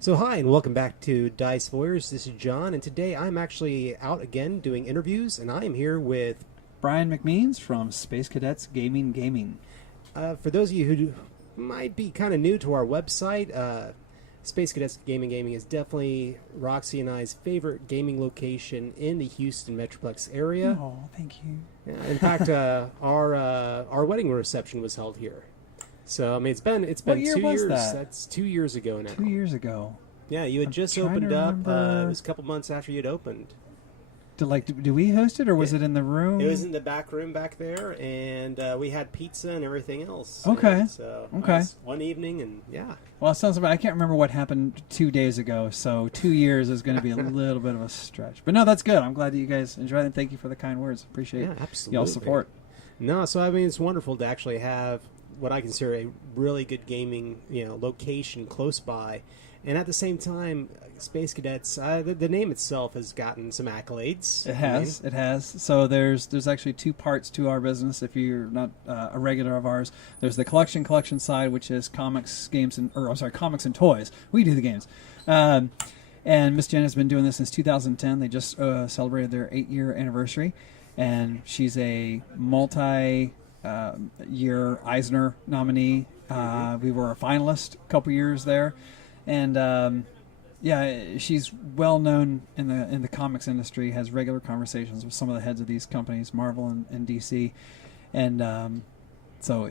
So hi and welcome back to Dice Voyeurs. This is John, and today I'm actually out again doing interviews, and I am here with Brian McMeans from Space Cadets Gaming Gaming. For those of you who might be kind of new to our website, Space Cadets Gaming Gaming is definitely Roxy and I's favorite gaming location in the Houston Metroplex area. Oh, thank you. Yeah, in fact, our wedding reception was held here. So I mean, it's been What year 2 was years. that? That's 2 years ago now. 2 years ago. Yeah, you had I'm just trying to opened up. remember. It was a couple months after you'd opened. Do we host it, or was it in the room? It was in the back room back there, and we had pizza and everything else. Okay. And so Okay. nice one evening, and yeah. Well, it sounds about. I can't remember what happened 2 days ago, so 2 years is going to be a little bit of a stretch. But no, that's good. I'm glad that you guys enjoyed it. Thank you for the kind words. Appreciate Absolutely. y'all's support. No, so I mean, it's wonderful to actually have what I consider a really good gaming, location close by, and at the same time, Space Cadets. The name itself has gotten some accolades. It has. It has. So there's actually two parts to our business. If you're not a regular of ours, there's the collection side, which is comics, games, comics and toys. We do the games. And Miss Jen has been doing this since 2010. They just celebrated their 8-year anniversary, and she's a multi-year Eisner nominee. We were a finalist a couple years there, and she's well known in the comics industry. Has regular conversations with some of the heads of these companies, Marvel and DC, and so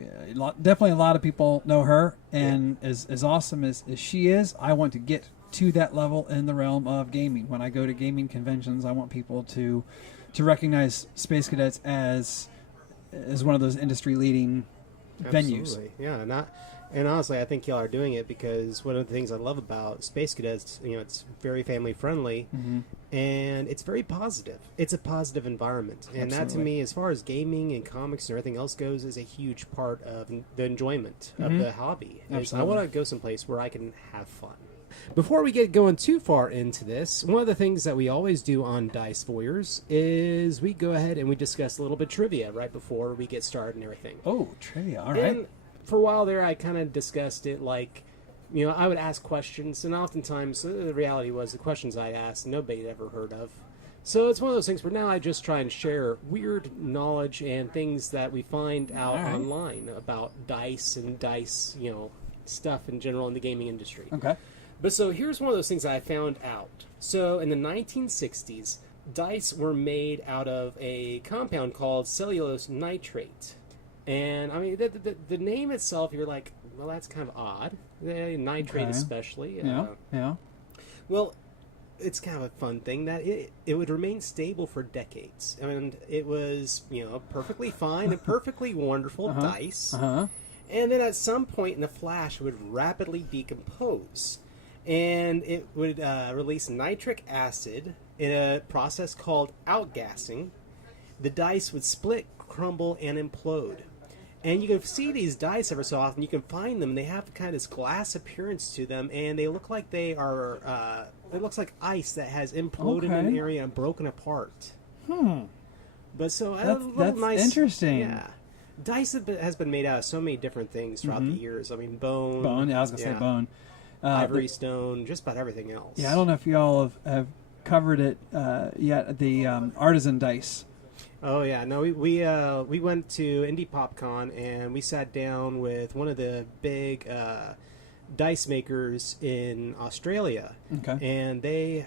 definitely a lot of people know her. And as awesome as she is, I want to get to that level in the realm of gaming. When I go to gaming conventions, I want people to recognize Space Cadets as one of those industry leading venues. Absolutely. Yeah, and honestly, I think y'all are doing it because one of the things I love about Space Cadets, it's very family friendly, and it's very positive. It's a positive environment, and that to me, as far as gaming and comics and everything else goes, is a huge part of the enjoyment of the hobby. I want to go someplace where I can have fun. Before we get going too far into this, one of the things that we always do on Dice Voyeurs is we go ahead and we discuss a little bit trivia right before we get started and everything. Oh, trivia! All right. And for a while there, I kind of discussed it like, I would ask questions, and oftentimes the reality was the questions I asked nobody had ever heard of. So it's one of those things where now I just try and share weird knowledge and things that we find out online about dice and dice, stuff in general in the gaming industry. Okay. But so here's one of those things that I found out. So in the 1960s, dice were made out of a compound called cellulose nitrate. And I mean, the name itself, you're like, well, that's kind of odd. Nitrate especially. Yeah. Well, it's kind of a fun thing that it would remain stable for decades. And it was, perfectly fine and perfectly wonderful dice. And then at some point in a flash, it would rapidly decompose. And it would release nitric acid in a process called outgassing. The dice would split, crumble, and implode. And you can see these dice every so often. You can find them. They have kind of this glass appearance to them, and they look like they are. It looks like ice that has imploded in an area and broken apart. But so that's nice, interesting. Yeah, dice has been made out of so many different things throughout the years. I mean, bone. Bone. Yeah, I was gonna say bone. Ivory stone, just about everything else. Yeah, I don't know if y'all have covered it yet. The artisan dice. Oh yeah, no, we went to Indie PopCon and we sat down with one of the big dice makers in Australia. Okay. And they,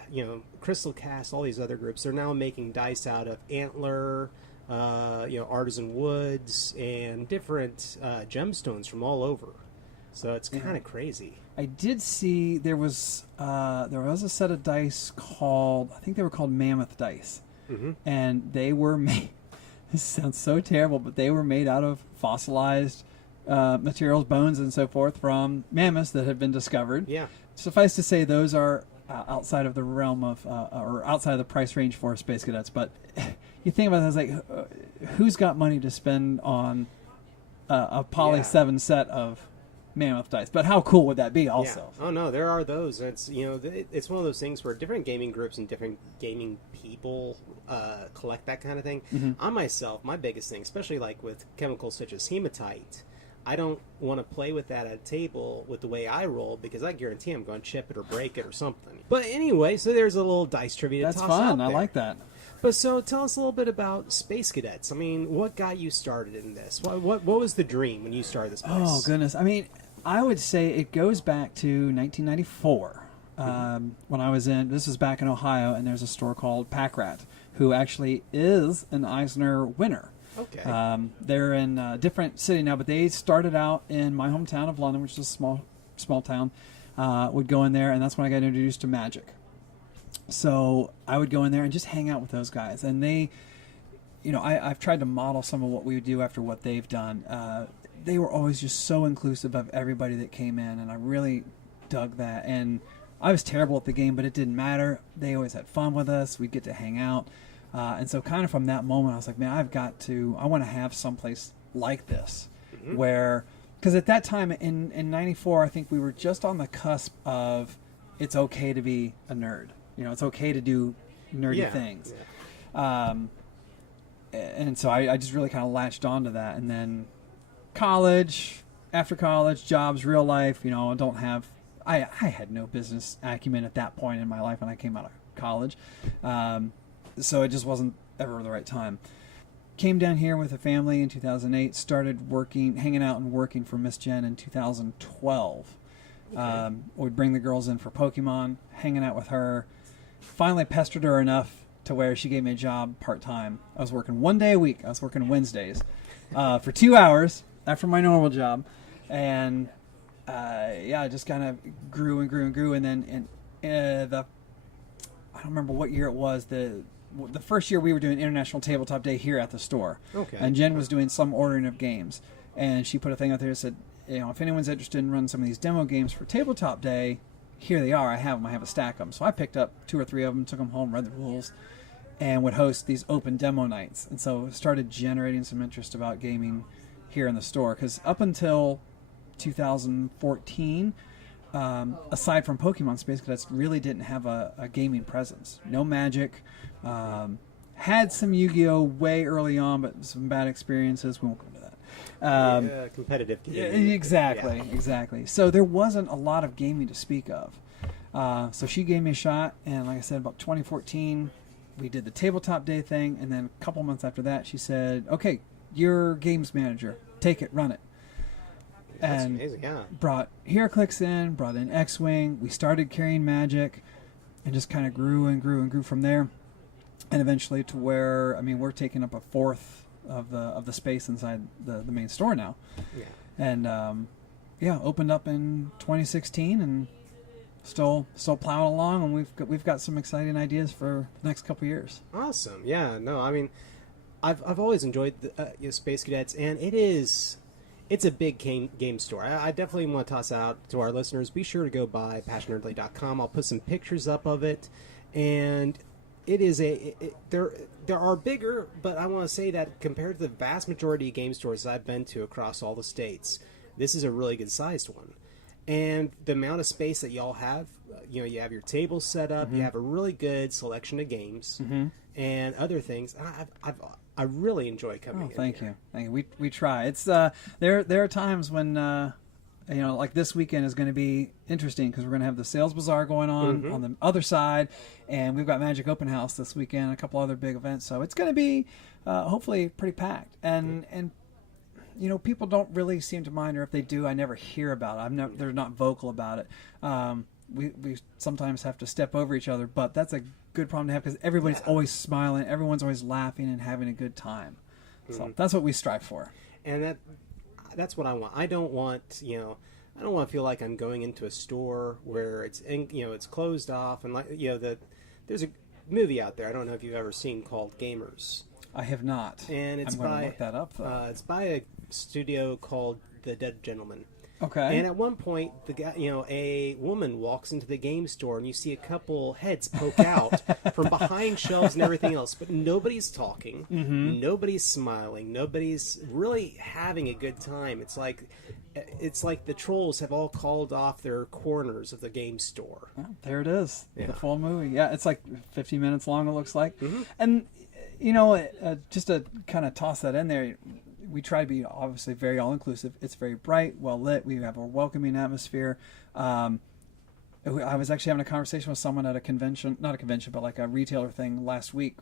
Crystal Cast, all these other groups, they're now making dice out of antler, artisan woods, and different gemstones from all over. So it's kind of crazy. I did see there was a set of dice called, I think they were called Mammoth dice. And they were made, this sounds so terrible, but they were made out of fossilized materials, bones and so forth from mammoths that had been discovered. Yeah. Suffice to say, those are outside of the realm of, or outside of the price range for Space Cadets. But you think about it, it's like, who's got money to spend on a Poly 7 set of mammoth dice. But how cool would that be also? Yeah. Oh, no, there are those. It's, it's one of those things where different gaming groups and different gaming people collect that kind of thing. Mm-hmm. I myself, my biggest thing, especially like with chemicals such as hematite, I don't want to play with that at a table with the way I roll because I guarantee I'm going to chip it or break it or something. But anyway, so there's a little dice trivia to That's toss fun. out I there. like that. But so tell us a little bit about Space Cadets. I mean, what got you started in this? What was the dream when you started this place? Oh, goodness. I mean, I would say it goes back to 1994 when I was this was back in Ohio, and there's a store called Pack Rat, who actually is an Eisner winner. Okay. They're in a different city now, but they started out in my hometown of London, which is a small town. Would go in there, and that's when I got introduced to Magic. So I would go in there and just hang out with those guys. And they, I've tried to model some of what we would do after what they've done. They were always just so inclusive of everybody that came in, and I really dug that. And I was terrible at the game, but it didn't matter. They always had fun with us. We'd get to hang out. And so kind of from that moment, I was like, man, I want to have someplace like this where, because at that time in 94, I think we were just on the cusp of it's okay to be a nerd. It's okay to do nerdy things. Yeah. And so I just really kind of latched onto that. And then after college, jobs, real life, I had no business acumen at that point in my life when I came out of college. So it just wasn't ever the right time. Came down here with a family in 2008, started hanging out and working for Miss Jen in 2012. Okay. We'd bring the girls in for Pokemon, hanging out with her. Finally pestered her enough to where she gave me a job part-time. I was working 1 day a week. I was working Wednesdays for 2 hours after my normal job. And I just kind of grew and grew and grew. And then I don't remember what year it was, the first year we were doing International Tabletop Day here at the store. Okay. And Jen was doing some ordering of games. And she put a thing out there that said, if anyone's interested in running some of these demo games for Tabletop Day, here they are. I have them. I have a stack of them. So I picked up 2 or 3 of them, took them home, read the rules, and would host these open demo nights. And so started generating some interest about gaming here in the store. Because up until 2014, aside from Pokemon, Space Cadets really didn't have a gaming presence. No Magic. Had some Yu-Gi-Oh! Way early on, but some bad experiences. We won't go into that. Competitive gaming. Exactly. So there wasn't a lot of gaming to speak of. So she gave me a shot, and like I said, about 2014, we did the Tabletop Day thing, and then a couple months after that, she said, okay, you're games manager. Take it, run it. That's amazing, yeah. Brought HeroClix in, brought in X-Wing. We started carrying Magic, and just kind of grew and grew and grew from there. And eventually to where, we're taking up a fourth of the space inside the main store now. Yeah. And opened up in 2016 and still plowing along, and we've got some exciting ideas for the next couple years. Awesome. Yeah. No, I've always enjoyed the Space Cadets, and it's a big game store. I definitely want to toss out to our listeners, be sure to go by passionately.com. I'll put some pictures up of it, and it is there are bigger, but I want to say that compared to the vast majority of game stores I've been to across all the states, this is a really good sized one. And the amount of space that y'all have, you have your table set up, you have a really good selection of games and other things. I really enjoy coming in. Thank you. We try. It's there are times when like this weekend is going to be interesting because we're going to have the Sales Bazaar going on the other side, and we've got Magic Open House this weekend, and a couple other big events. So it's going to be hopefully pretty packed. And people don't really seem to mind, or if they do, I never hear about it. They're not vocal about it. We sometimes have to step over each other, but that's a good problem to have because everybody's always smiling, everyone's always laughing and having a good time. So that's what we strive for. And that's what I want. I don't want to feel like I'm going into a store where it's closed off, and there's a movie out there I don't know if you've ever seen called Gamers. I have not. And it's I'm going to look that up though. It's by a studio called The Dead Gentleman. Okay. And at one point, the guy, a woman walks into the game store, and you see a couple heads poke out from behind shelves and everything else, but nobody's talking, nobody's smiling, nobody's really having a good time. It's like the trolls have all called off their corners of the game store. Well, there it is, Yeah. the full movie. Yeah, it's like 50 minutes long, it looks like. Mm-hmm. And, just to kind of toss that in there, we try to be obviously very all-inclusive. It's very bright, well-lit. We have a welcoming atmosphere. I was actually having a conversation with someone at a convention, not a convention, but like a retailer thing last week.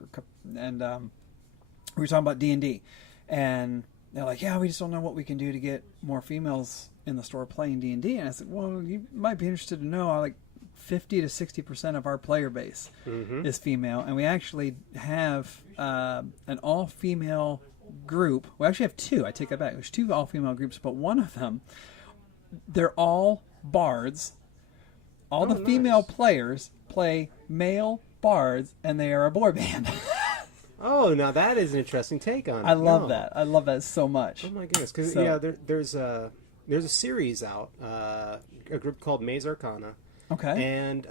And we were talking about D&D. And they're like, yeah, we just don't know what we can do to get more females in the store playing D&D. And I said, well, you might be interested to know, like 50 to 60% of our player base is female. And we actually have an all-female group. We actually have two. I take that back. There's two all-female groups, but one of them, they're all bards. All the female players play male bards, and they are a boy band. Oh, now that is an interesting take on it. I love that. I love that so much. Oh my goodness! Because there's a series out, a group called Maze Arcana. Okay. And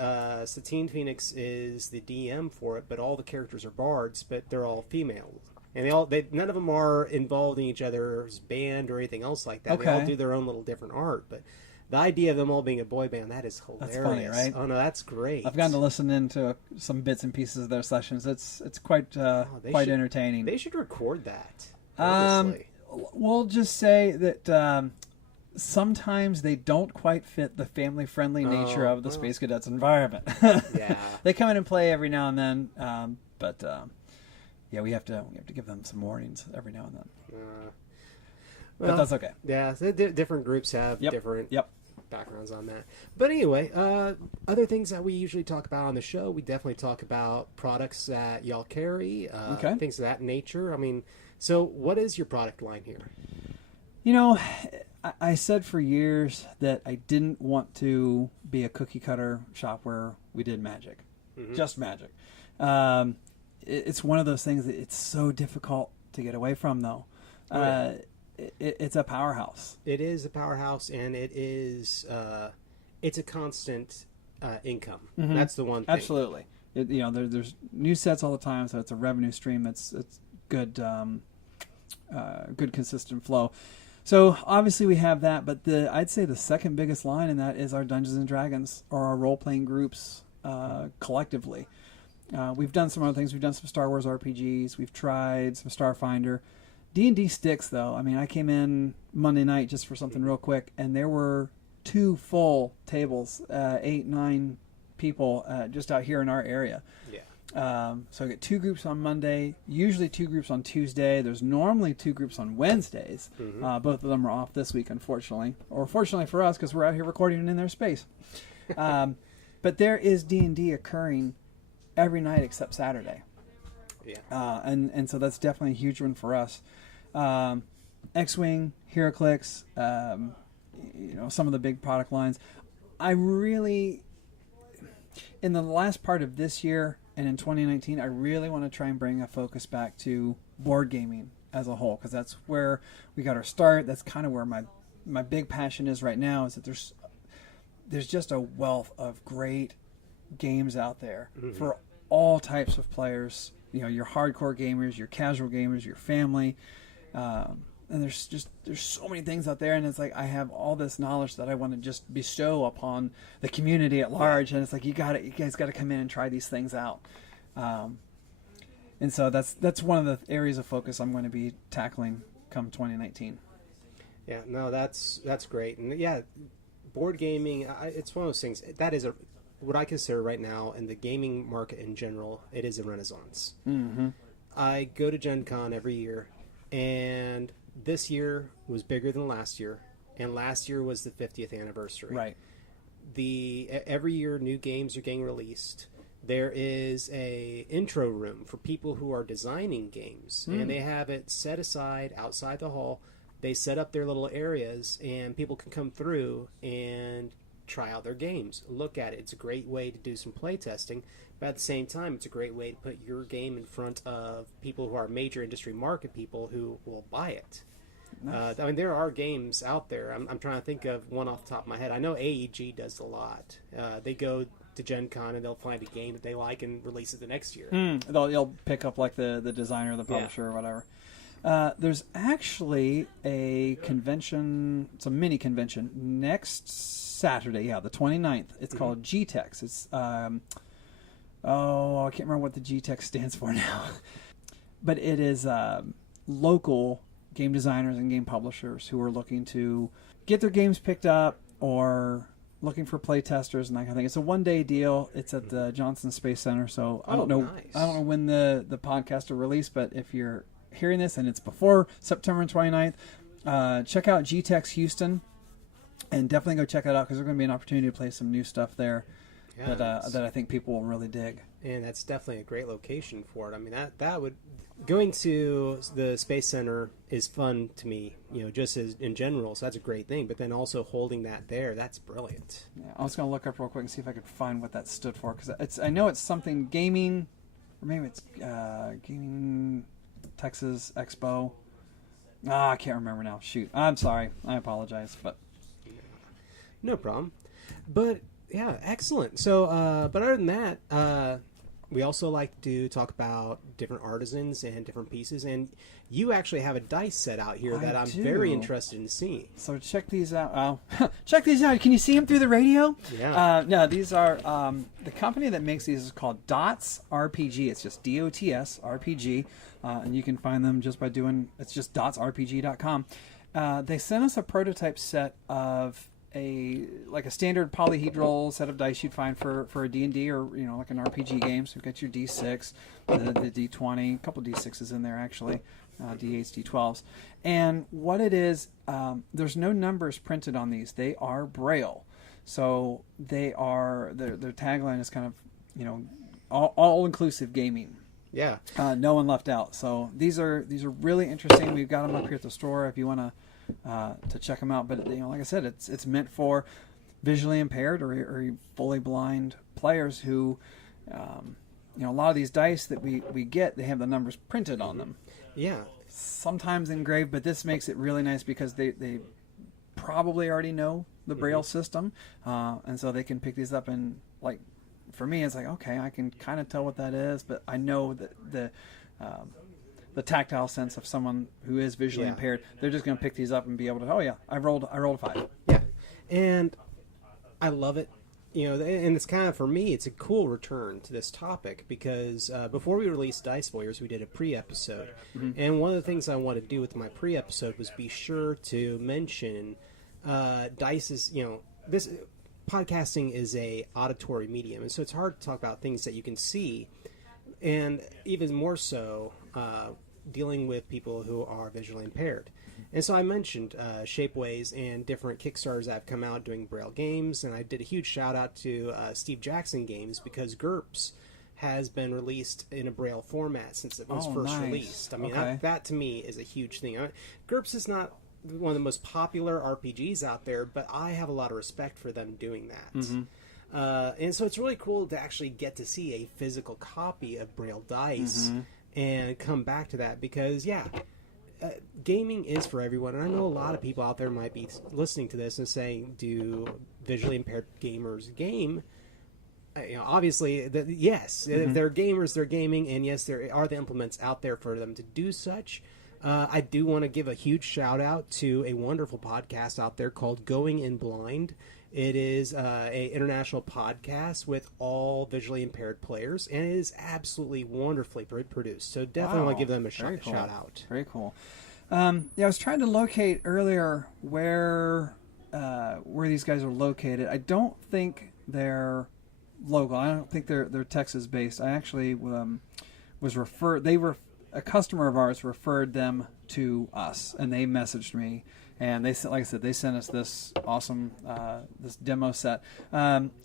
Satine Phoenix is the DM for it, but all the characters are bards, but they're all female. And none of them are involved in each other's band or anything else like that. Okay. They all do their own little different art. But the idea of them all being a boy band, that is hilarious. That's funny, right? Oh, no, that's great. I've gotten to listen into some bits and pieces of their sessions. It's quite entertaining. They should record that, honestly. We'll just say that sometimes they don't quite fit the family-friendly nature of the Space Cadets environment. Yeah. They come in and play every now and then, but... yeah, we have to give them some warnings every now and then. But that's okay. Yeah, different groups have different backgrounds on that. But anyway, other things that we usually talk about on the show, we definitely talk about products that y'all carry, things of that nature. I mean, so what is your product line here? I said for years that I didn't want to be a cookie cutter shop where we did magic, just magic. It's one of those things that it's so difficult to get away from, though. It's a powerhouse. It is a powerhouse, and it's a constant income. That's the one thing. Absolutely. There's new sets all the time, so it's a revenue stream. It's good, good consistent flow. So obviously we have that, but I'd say the second biggest line in that is our Dungeons and Dragons or our role-playing groups collectively. We've done some other things. We've done some Star Wars RPGs. We've tried some Starfinder. D&D sticks, though. I mean, I came in Monday night just for something real quick, and there were 2 full tables, 8, 9 people just out here in our area. Yeah. So I get 2 groups on Monday, usually 2 groups on Tuesday. There's normally 2 groups on Wednesdays. Both of them are off this week, unfortunately. Or fortunately for us, because we're out here recording in their space. But there is D&D occurring every night except Saturday. Yeah. And so that's definitely a huge one for us. X-Wing, HeroClix, some of the big product lines. I really, in the last part of this year and in 2019, I really want to try and bring a focus back to board gaming as a whole, because that's where we got our start. That's kind of where my big passion is right now, is that there's just a wealth of great games out there for all types of players. Your hardcore gamers, your casual gamers, your family, and there's so many things out there, and it's like I have all this knowledge that I want to just bestow upon the community at large, and it's like you guys got to come in and try these things out, and so that's one of the areas of focus I'm going to be tackling come 2019. Yeah, no, that's great, and yeah, board gaming, it's one of those things that is what I consider right now in the gaming market in general, it is a renaissance. I go to Gen Con every year, and this year was bigger than last year, and last year was the 50th anniversary. Right. Every year new games are getting released. There is a intro room for people who are designing games, and they have it set aside outside the hall. They set up their little areas, and people can come through and try out their games, look at it. It's a great way to do some play testing, but at the same time, it's a great way to put your game in front of people who are major industry market people who will buy it. Nice. I mean, there are games out there. I'm trying to think of one off the top of my head. I know AEG does a lot. They go to Gen Con and they'll find a game that they like and release it the next year. They'll pick up like the designer, the publisher, or whatever. There's actually a convention, it's a mini convention, next Saturday, the 29th. It's called GTEX. It's, I can't remember what the GTEX stands for now. But it is local game designers and game publishers who are looking to get their games picked up or looking for play testers and that kind of thing. It's a one-day deal. It's at the Johnson Space Center, so I don't know when the podcast will release, but if you're hearing this and it's before September 29th, check out GTEX Houston and definitely go check it out because there's going to be an opportunity to play some new stuff there that I think people will really dig. And that's definitely a great location for it. I mean, that would... Going to the Space Center is fun to me, just as in general, so that's a great thing. But then also holding that there, that's brilliant. Yeah, I was going to look up real quick and see if I could find what that stood for, because I know it's something gaming, or maybe it's Gaming Texas Expo. I can't remember now. Shoot. I'm sorry. I apologize, but... No problem. But, yeah, excellent. So, but other than that... we also like to talk about different artisans and different pieces, and you actually have a dice set out here that I'm very interested in seeing. So check these out. Check these out. Can you see them through the radio? Yeah. No, these are the company that makes these is called Dots RPG. It's just DOTS RPG, and you can find them just by it's just dotsrpg.com. They sent us a prototype set of a standard polyhedral set of dice you'd find for a D&D or like an RPG game. So you've got your D6, the D20, a couple D6s in there actually, D8s, D12s. And what it is, there's no numbers printed on these. They are Braille. So their tagline is kind of all-inclusive gaming. Yeah. No one left out. So these are really interesting. We've got them up here at the store if you want to check them out, but like I said, it's meant for visually impaired or fully blind players who, a lot of these dice that we get, they have the numbers printed on them. Yeah. Sometimes engraved, but this makes it really nice because they probably already know the Braille system, and so they can pick these up and for me, it's like, okay, I can kind of tell what that is, but I know that the tactile sense of someone who is visually impaired, they're just going to pick these up and be able to, I rolled a 5. Yeah, and I love it. And it's kind of, for me, it's a cool return to this topic because before we released Dice Voyeurs, we did a pre-episode. And one of the things I wanted to do with my pre-episode was be sure to mention dice is, this podcasting is a auditory medium, and so it's hard to talk about things that you can see, and even more so dealing with people who are visually impaired. And so I mentioned Shapeways and different Kickstarters that have come out doing Braille games, and I did a huge shout out to Steve Jackson Games because GURPS has been released in a Braille format since it was first released. I mean, that to me is a huge thing. GURPS is not one of the most popular RPGs out there, but I have a lot of respect for them doing that. And so it's really cool to actually get to see a physical copy of Braille dice and come back to that because, gaming is for everyone. And I know a lot of people out there might be listening to this and saying, do visually impaired gamers game? Obviously, yes. If they're gamers, they're gaming, and yes, there are the implements out there for them to do such. I do want to give a huge shout out to a wonderful podcast out there called Going in Blind. It is a international podcast with all visually impaired players, and it is absolutely wonderfully produced. So definitely want to give them a shout out. Very cool. I was trying to locate earlier where these guys are located. I don't think they're local. I don't think they're Texas based. I actually was referred. A customer of ours referred them to us, and they messaged me. And they, like I said, they sent us this awesome this demo set.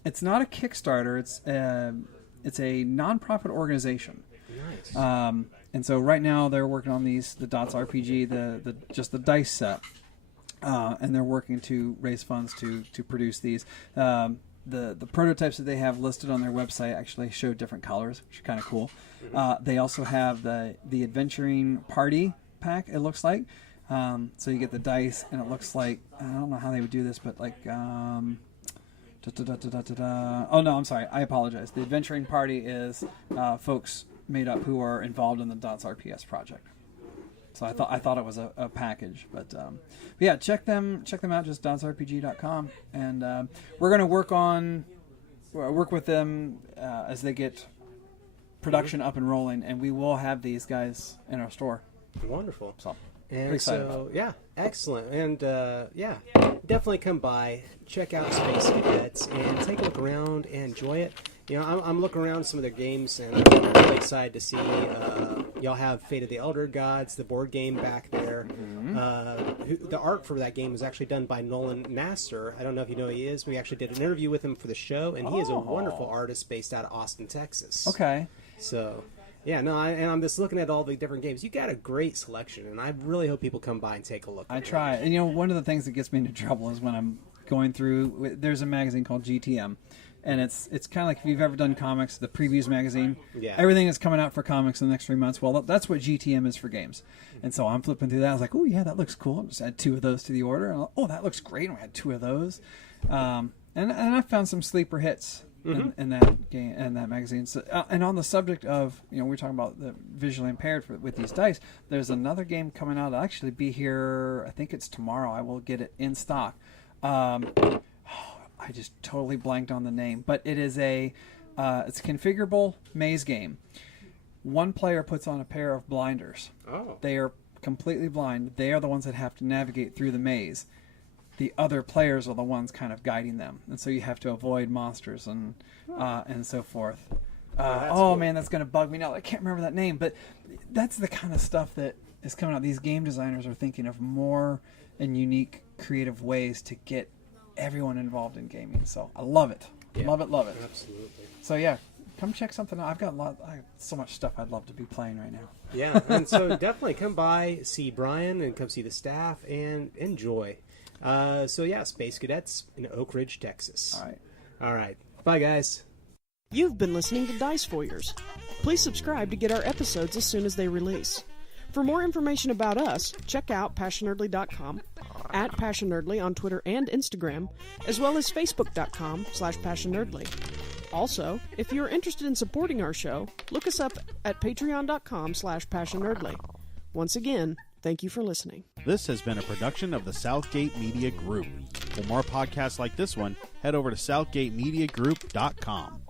It's not a Kickstarter. It's a nonprofit organization. Nice. And so right now they're working on the Dots RPG, the dice set, and they're working to raise funds to produce these. The prototypes that they have listed on their website actually show different colors, which is kind of cool. They also have the Adventuring Party pack, it looks like. So you get the dice, and it looks like, I don't know how they would do this, but like, oh no, I'm sorry, I apologize. The adventuring party is folks made up who are involved in the Dots RPS project. So I thought it was a package, but yeah, check them out, just dotsrpg.com, and we're going to work with them as they get production up and rolling, and we will have these guys in our store. Wonderful. So, and so, yeah, excellent. And, yeah, definitely come by, check out Space Cadets, and take a look around and enjoy it. You know, I'm looking around some of their games, and I'm really excited to see y'all have Fate of the Elder Gods, the board game back there. The art for that game was actually done by Nolan Nasser. I don't know if you know who he is. We actually did an interview with him for the show, and he is a wonderful artist based out of Austin, Texas. Okay. So, yeah, no, and I'm just looking at all the different games. You got a great selection, and I really hope people come by and take a look. I try. And, you know, one of the things that gets me into trouble is when I'm going through, there's a magazine called GTM. And it's kind of like if you've ever done comics, the previews magazine. Yeah. Everything is coming out for comics in the next 3 months. Well, that's what GTM is for games. And so I'm flipping through that. I was like, oh, yeah, that looks cool. I just add 2 of those to the order. And oh, that looks great. And we had 2 of those. And I found some sleeper hits in that game and that magazine. So, and on the subject of, you know, we're talking about the visually impaired with these dice. There's another game coming out. I'll actually be here. I think it's tomorrow. I will get it in stock. I just totally blanked on the name, but it is it's a configurable maze game. One player puts on a pair of blinders. Oh. They are completely blind. They are the ones that have to navigate through the maze. The other players are the ones kind of guiding them, and so you have to avoid monsters and so forth. Cool. Man, that's going to bug me now. I can't remember that name, but that's the kind of stuff that is coming out. These game designers are thinking of more and unique, creative ways to get everyone involved in gaming. So I love it. Yeah. Love it. Absolutely. So yeah, come check something out. I have so much stuff I'd love to be playing right now. Yeah, and so definitely come by, see Brian, and come see the staff, and enjoy. So yeah, Space Cadets in Oak Ridge, Texas. All right. Bye, guys. You've been listening to Dice Foyers. Please subscribe to get our episodes as soon as they release. For more information about us, check out PassionNerdly.com, @PassionNerdly on Twitter and Instagram, as well as Facebook.com/PassionNerdly. Also, if you're interested in supporting our show, look us up at Patreon.com/PassionNerdly. Once again, thank you for listening. This has been a production of the Southgate Media Group. For more podcasts like this one, head over to SouthgateMediaGroup.com.